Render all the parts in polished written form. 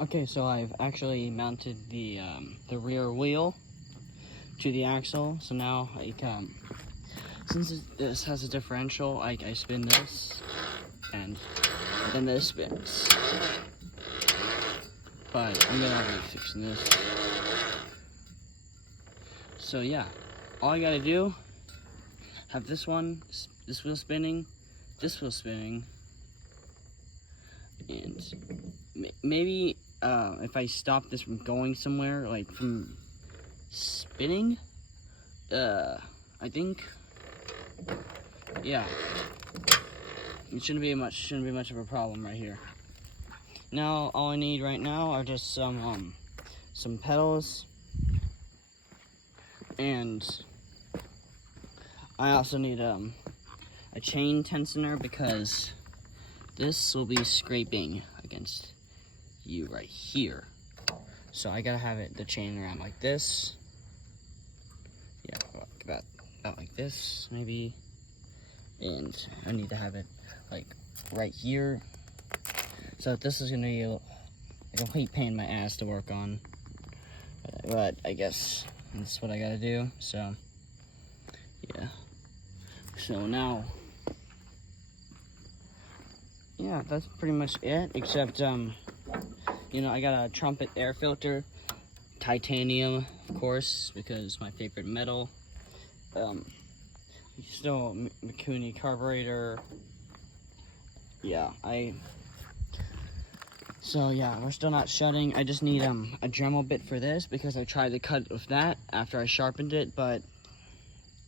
Okay, so I've actually mounted the rear wheel to the axle. So now, since this has a differential, I spin this, and then this spins. But I'm gonna be fixing this. So yeah, all I gotta do, have this wheel spinning, this wheel spinning, and maybe if I stop this from going somewhere, like from spinning, I think, yeah, it shouldn't be much of a problem right here. Now all I need right now are just some pedals, and I also need a chain tensioner because this will be scraping against you right here. So I gotta have the chain around like this. Yeah, about like this maybe. And I need to have it like right here. So this is gonna be a complete pain in my ass to work on. But I guess that's what I gotta do. So yeah. So now, yeah, that's pretty much it, except, you know, I got a trumpet air filter, titanium, of course, because my favorite metal, still Mikuni carburetor, yeah, so yeah, we're still not shutting. I just need, a Dremel bit for this, because I tried to cut with that after I sharpened it, but,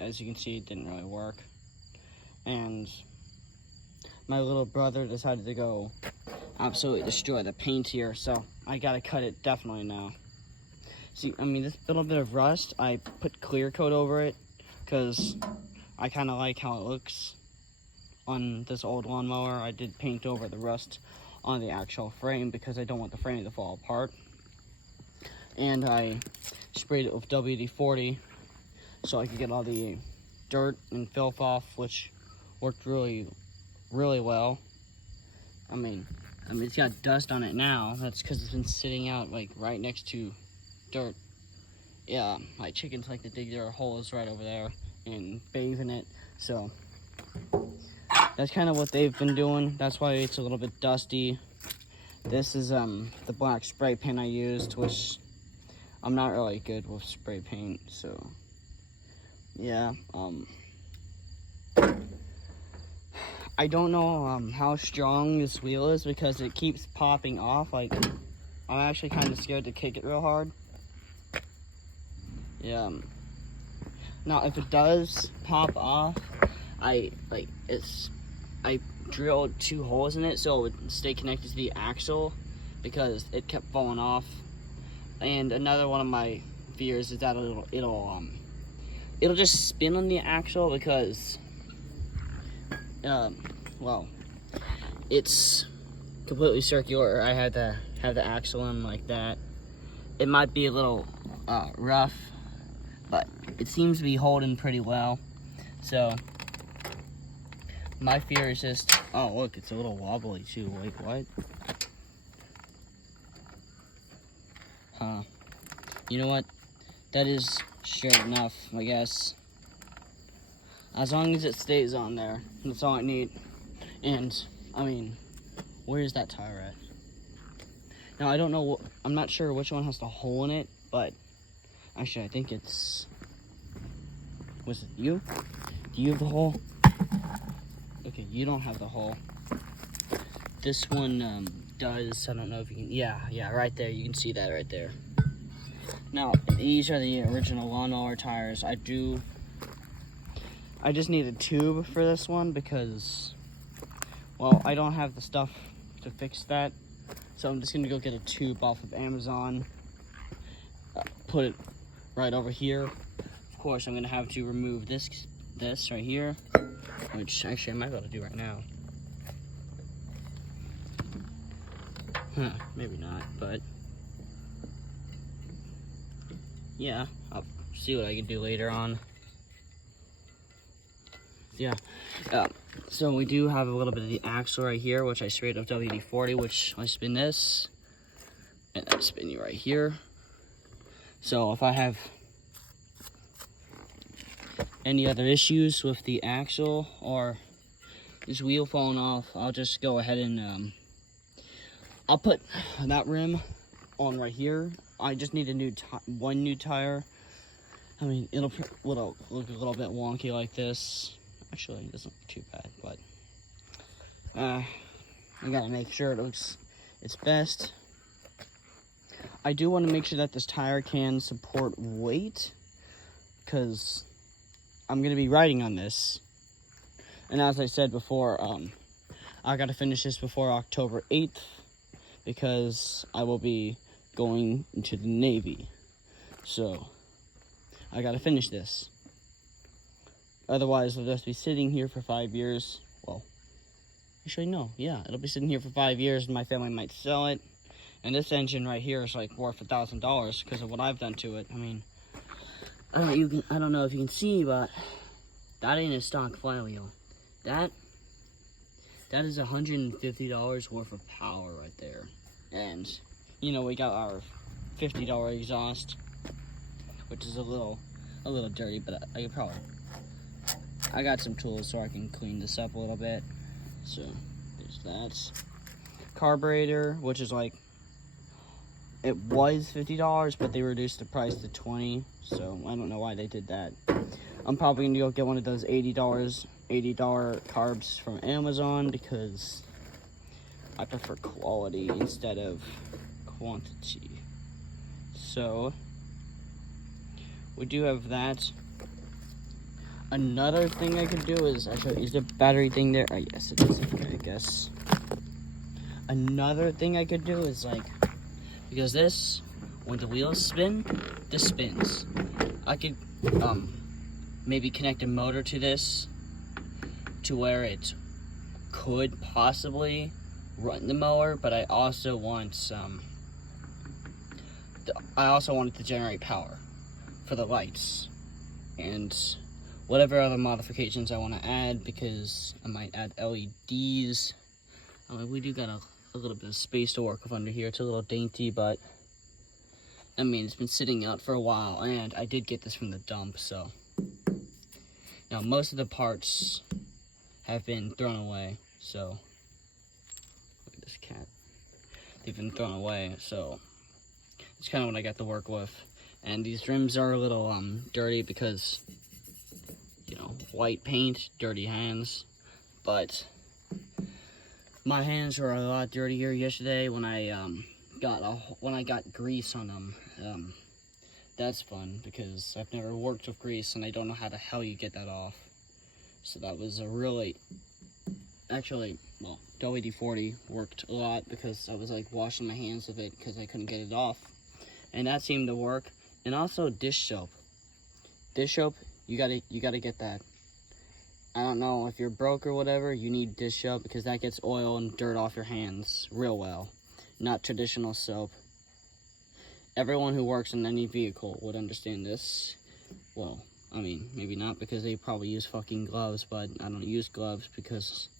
as you can see, it didn't really work. And my little brother decided to go absolutely destroy the paint here, so I gotta cut it definitely now. See, I mean, this little bit of rust, I put clear coat over it because I kind of like how it looks on this old lawnmower. I did paint over the rust on the actual frame because I don't want the frame to fall apart. And I sprayed it with WD-40 so I could get all the dirt and filth off, which worked really well. I mean, it's got dust on it now. That's because it's been sitting out like right next to dirt. Yeah, my chickens like to dig their holes right over there and bathe in it. So that's kind of what they've been doing. That's why it's a little bit dusty. This is the black spray paint I used, which I'm not really good with spray paint. So yeah, I don't know how strong this wheel is because it keeps popping off. Like, I'm actually kind of scared to kick it real hard. Yeah. Now, if it does pop off, I drilled 2 holes in it so it would stay connected to the axle because it kept falling off. And another one of my fears is that it'll just spin on the axle because well, it's completely circular. I had to have the axle in like that. It might be a little rough, but it seems to be holding pretty well. So my fear is just, oh look, it's a little wobbly too. Wait, what? Huh. You know what? That is straight enough, I guess. As long as it stays on there, that's all I need. And, I mean, where is that tire at? Now, I don't know, I'm not sure which one has the hole in it, but actually, I think it's, was it you? Do you have the hole? Okay, you don't have the hole. This one does. I don't know if you can, yeah, right there. You can see that right there. Now, these are the original lawnmower tires. I just need a tube for this one because, well, I don't have the stuff to fix that. So I'm just gonna go get a tube off of Amazon, put it right over here. Of course, I'm gonna have to remove this right here, which actually I might be able to do right now. Maybe not, but yeah, I'll see what I can do later on. Yeah, so we do have a little bit of the axle right here, which I sprayed with WD-40, which I spin this, and that spinny right here. So if I have any other issues with the axle or this wheel falling off, I'll just go ahead and I'll put that rim on right here. I just need a one new tire. I mean, it'll look a little bit wonky like this. Actually, it doesn't look too bad, but I gotta make sure it looks its best. I do want to make sure that this tire can support weight, because I'm gonna be riding on this. And as I said before, I gotta finish this before October 8th, because I will be going into the Navy. So I gotta finish this. Otherwise, it'll just be sitting here for 5 years. Well, actually, no. Yeah, it'll be sitting here for 5 years, and my family might sell it. And this engine right here is like worth $1,000 because of what I've done to it. I mean, I don't know if you can see, but that ain't a stock flywheel. That is $150 worth of power right there. And you know, we got our $50 exhaust, which is a little dirty, but I got some tools so I can clean this up a little bit. So there's that. Carburetor, which is like, it was $50, but they reduced the price to $20, so I don't know why they did that. I'm probably gonna go get one of those $80 carbs from Amazon, because I prefer quality instead of quantity. So we do have that. Another thing I could do is, actually, is the battery thing there? Yes, it is. Okay, I guess. Another thing I could do is, like, because this, when the wheels spin, this spins. I could maybe connect a motor to this to where it could possibly run the mower, but I also want it to generate power for the lights and whatever other modifications I want to add, because I might add LEDs. I mean, we do got a little bit of space to work with under here. It's a little dainty, but I mean, it's been sitting out for a while, and I did get this from the dump, so. Now, most of the parts have been thrown away, so. Look at this cat. They've been thrown away, so it's kind of what I got to work with. And these rims are a little dirty because, you know, white paint, dirty hands, but my hands were a lot dirtier yesterday when I got grease on them. That's fun, because I've never worked with grease and I don't know how the hell you get that off. So that was a really, actually, well, WD-40 worked a lot, because I was like washing my hands with it because I couldn't get it off, and that seemed to work. And also dish soap. Dish soap, you gotta get that. I don't know if you're broke or whatever, you need dish soap, because that gets oil and dirt off your hands real well. Not traditional soap. Everyone who works in any vehicle would understand this. Well, I mean, maybe not, because they probably use fucking gloves, but I don't use gloves because,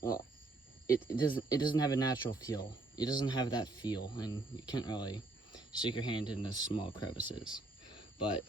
well, it doesn't have a natural feel. It doesn't have that feel, and you can't really stick your hand in the small crevices. But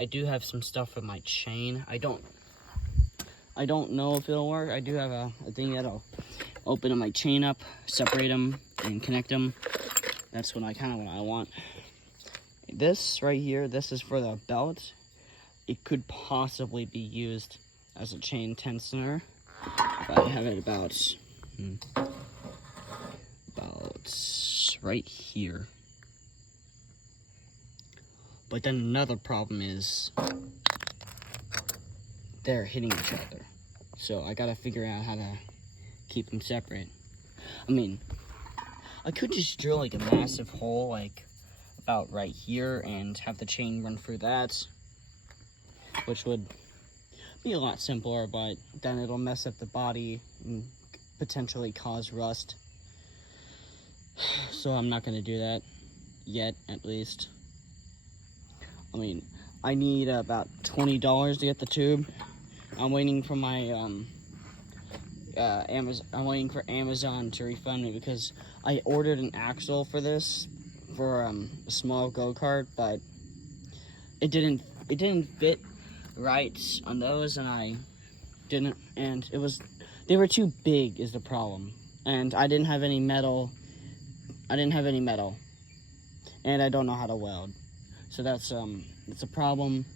I do have some stuff with my chain. I don't know if it'll work. I do have a thing that'll open my chain up, separate them, and connect them. That's what I want. This right here, this is for the belt. It could possibly be used as a chain tensioner. But I have it about right here. But then another problem is they're hitting each other. So I gotta figure out how to keep them separate. I mean, I could just drill like a massive hole, like about right here, and have the chain run through that, which would be a lot simpler, but then it'll mess up the body and potentially cause rust. So I'm not gonna do that yet, at least. I mean, I need about $20 to get the tube. I'm waiting for my I'm waiting for Amazon to refund me, because I ordered an axle for this, for a small go-kart, but it didn't fit right on those, and they were too big is the problem. And I didn't have any metal, and I don't know how to weld. So that's it's a problem.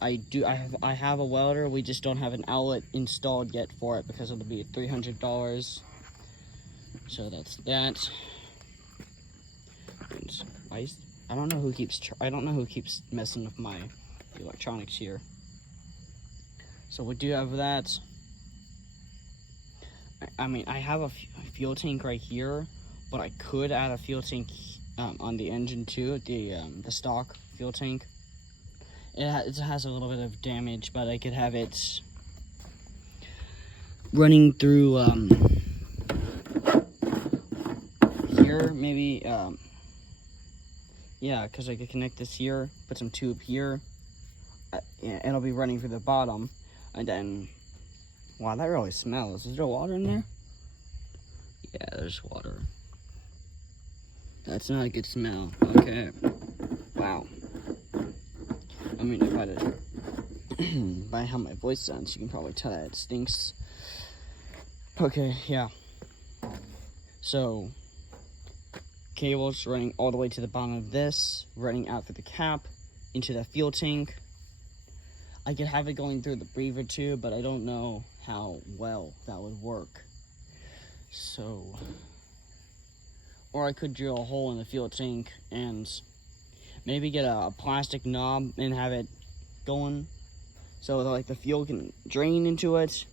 I have a welder, we just don't have an outlet installed yet for it because it'll be $300. So that's that. And I don't know who keeps messing with my electronics here. So we do have that. I mean, I have a fuel tank right here, but I could add a fuel tank on the engine too, the stock fuel tank. It has a little bit of damage, but I could have it running through here, maybe. Yeah, because I could connect this here, put some tube here. Yeah, it'll be running through the bottom, and then. Wow, that really smells. Is there water in there? Yeah, there's water. That's not a good smell. Okay. Wow. I mean, by how my voice sounds, you can probably tell that it stinks. Okay, yeah. So, cables running all the way to the bottom of this, running out through the cap, into the fuel tank. I could have it going through the breather too, but I don't know how well that would work. So, or I could drill a hole in the fuel tank and maybe get a plastic knob and have it going so that, like, the fuel can drain into it,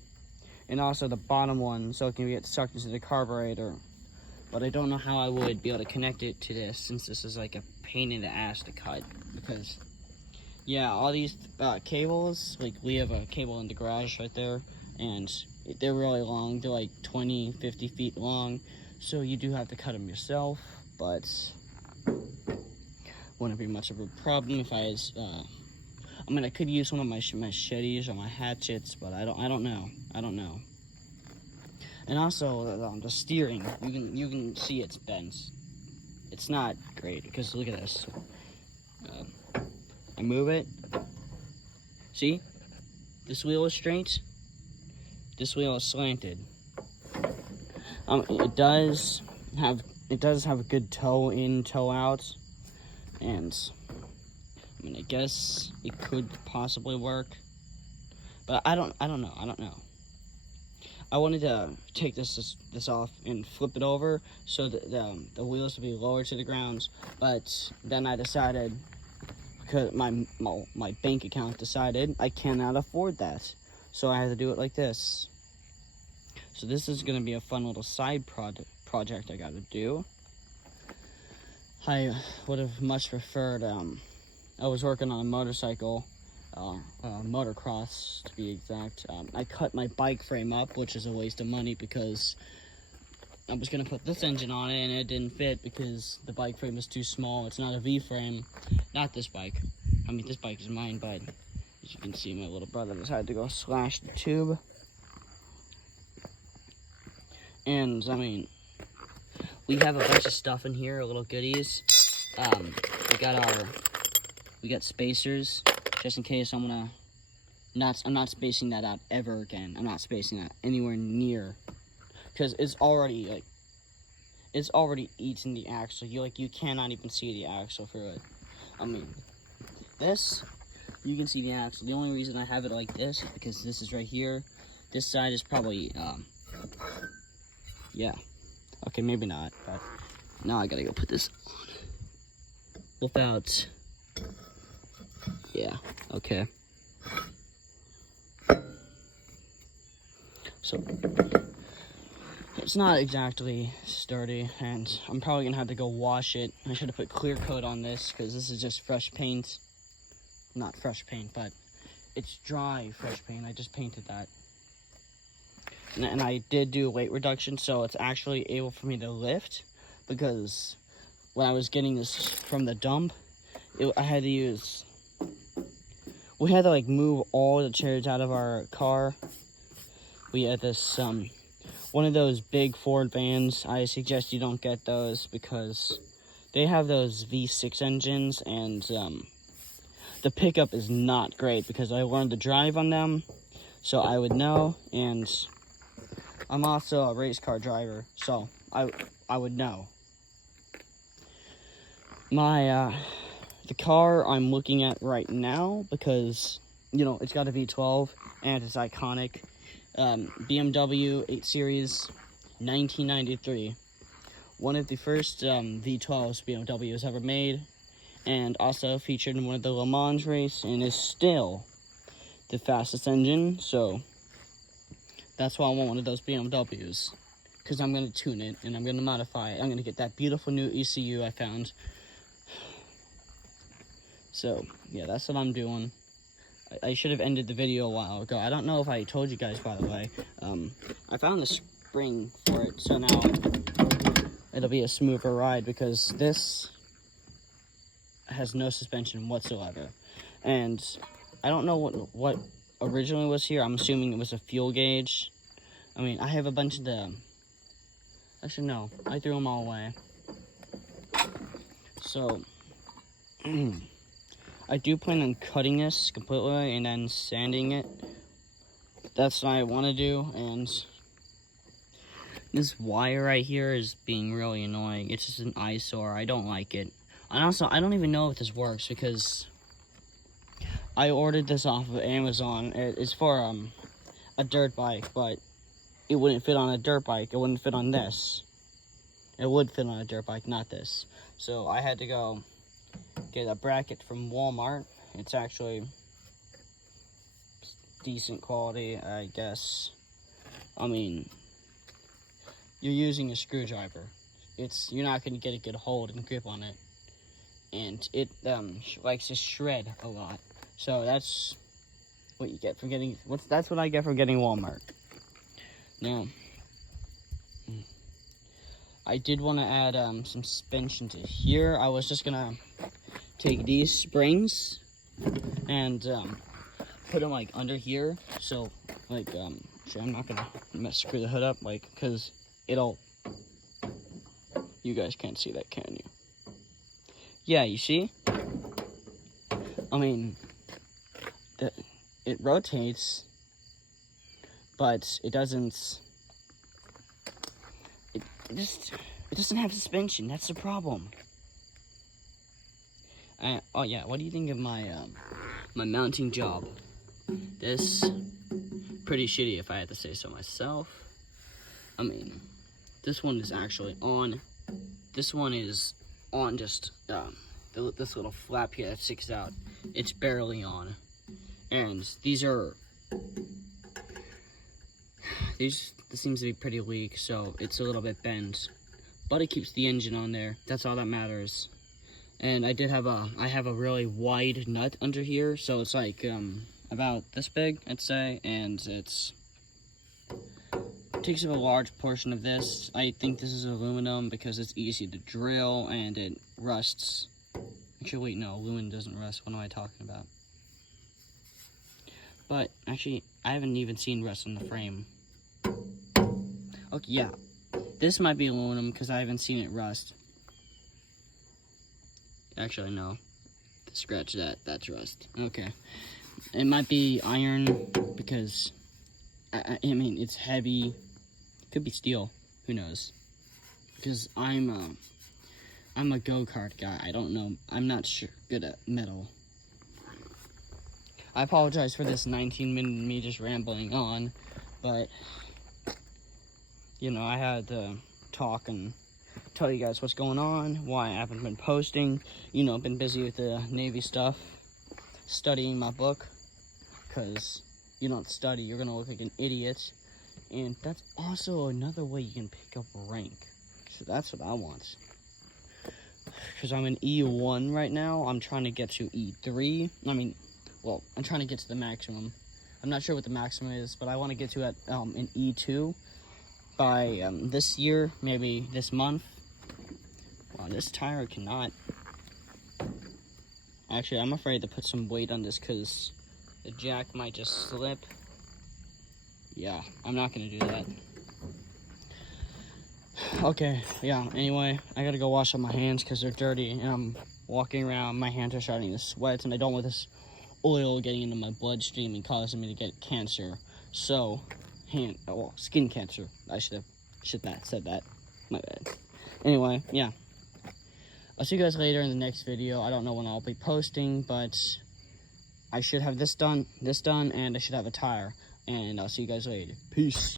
and also the bottom one so it can get sucked into the carburetor. But I don't know how I would be able to connect it to this, since this is like a pain in the ass to cut, because yeah, all these cables, like, we have a cable in the garage right there, and they're really long. They're like 20, 50 feet long, so you do have to cut them yourself, but wouldn't be much of a problem if I was, I mean, I could use one of my machetes or my hatchets, but I don't know. And also, the steering, you can see it's bent. It's not great, because look at this. I move it. See? This wheel is straight. This wheel is slanted. It does have a good toe in, toe out, and I mean, I guess it could possibly work, but I don't know. I wanted to take this off and flip it over so that the wheels would be lower to the ground, but then I decided, because my bank account decided I cannot afford that, so I had to do it like this. So this is going to be a fun little side project I got to do. I would have much preferred, I was working on a motorcycle, motocross to be exact. I cut my bike frame up, which is a waste of money because I was going to put this engine on it and it didn't fit because the bike frame is too small. It's not a V-frame. Not this bike. I mean, this bike is mine, but as you can see, my little brother decided to go slash the tube. And, I mean, we have a bunch of stuff in here, little goodies. We got spacers, just in case I'm not spacing that out ever again. I'm not spacing that anywhere near, because it's already eating the axle. You cannot even see the axle through it. I mean, this, you can see the axle. The only reason I have it like this is because this is right here. This side is probably, yeah. Okay, maybe not, but now I gotta go put this on. Without, yeah, okay. So, it's not exactly sturdy, and I'm probably gonna have to go wash it. I should have put clear coat on this, because this is just fresh paint. Not fresh paint, but it's dry fresh paint. I just painted that. And I did do weight reduction, so it's actually able for me to lift, because when I was getting this from the dump, I had to use, we had to like move all the chairs out of our car. We had this one of those big Ford vans, I suggest you don't get those because they have those V6 engines, and the pickup is not great because I learned to drive on them, so I would know, and I'm also a race car driver, so I would know. The car I'm looking at right now, because, you know, it's got a V12, and it's iconic, BMW 8 Series, 1993. One of the first V12s BMWs ever made, and also featured in one of the Le Mans race, and is still the fastest engine, so that's why I want one of those BMWs, because I'm going to tune it, and I'm going to modify it. I'm going to get that beautiful new ECU I found. So, yeah, that's what I'm doing. I should have ended the video a while ago. I don't know if I told you guys, by the way. I found a spring for it, so now it'll be a smoother ride, because this has no suspension whatsoever. And I don't know what originally was here. I'm assuming it was a fuel gauge. I mean, I have a bunch of the... Actually, no. I threw them all away. So... I do plan on cutting this completely and then sanding it. That's what I want to do, and this wire right here is being really annoying. It's just an eyesore. I don't like it. And also, I don't even know if this works because I ordered this off of Amazon. It's for a dirt bike, but it wouldn't fit on a dirt bike. It wouldn't fit on this. It would fit on a dirt bike, not this. So I had to go get a bracket from Walmart. It's actually decent quality, I guess. I mean, you're using a screwdriver. You're not going to get a good hold and grip on it, and it likes to shred a lot. So that's what you get from getting. That's what I get from getting Walmart. Now, I did want to add some suspension to here. I was just gonna take these springs and put them like under here, so like so I'm not gonna screw the hood up, like, because you guys can't see that, can you? Yeah, you see? I mean, it rotates, but it doesn't. It doesn't have suspension. That's the problem. Oh yeah, what do you think of my my mounting job? This pretty shitty, if I had to say so myself. I mean, this one is actually on. This one is on just this little flap here that sticks out. It's barely on, and this seems to be pretty weak, so it's a little bit bent, but it keeps the engine on there. That's all that matters. And I have a really wide nut under here, so it's like about this big, I'd say, and it takes up a large portion of this. I think this is aluminum because it's easy to drill and it rusts. Actually, wait, no, aluminum doesn't rust. What am I talking about? But actually, I haven't even seen rust on the frame. Okay, yeah, this might be aluminum because I haven't seen it rust. Actually, no. Scratch that. That's rust. Okay. It might be iron because, I mean, it's heavy. Could be steel. Who knows? Because I'm a go-kart guy. I don't know. I'm not sure good at metal. I apologize for this 19-minute me just rambling on, but, you know, I had to talk and tell you guys what's going on, why I haven't been posting. You know, I've been busy with the Navy stuff, studying my book, because you don't study, you're gonna look like an idiot. And that's also another way you can pick up rank. So that's what I want. Because I'm in E1 right now. I'm trying to get to E3. I mean, well, I'm trying to get to the maximum. I'm not sure what the maximum is, but I want to get to it in E2 by this year, maybe this month. Wow, this tire cannot. Actually, I'm afraid to put some weight on this because the jack might just slip. Yeah, I'm not going to do that. Okay, yeah, anyway, I gotta go wash up my hands because they're dirty, and I'm walking around, my hands are starting to sweat, and I don't want this oil getting into my bloodstream and causing me to get cancer. So, skin cancer. I should have said that. My bad. Anyway, yeah. I'll see you guys later in the next video. I don't know when I'll be posting, but I should have this done, and I should have a tire. And I'll see you guys later. Peace.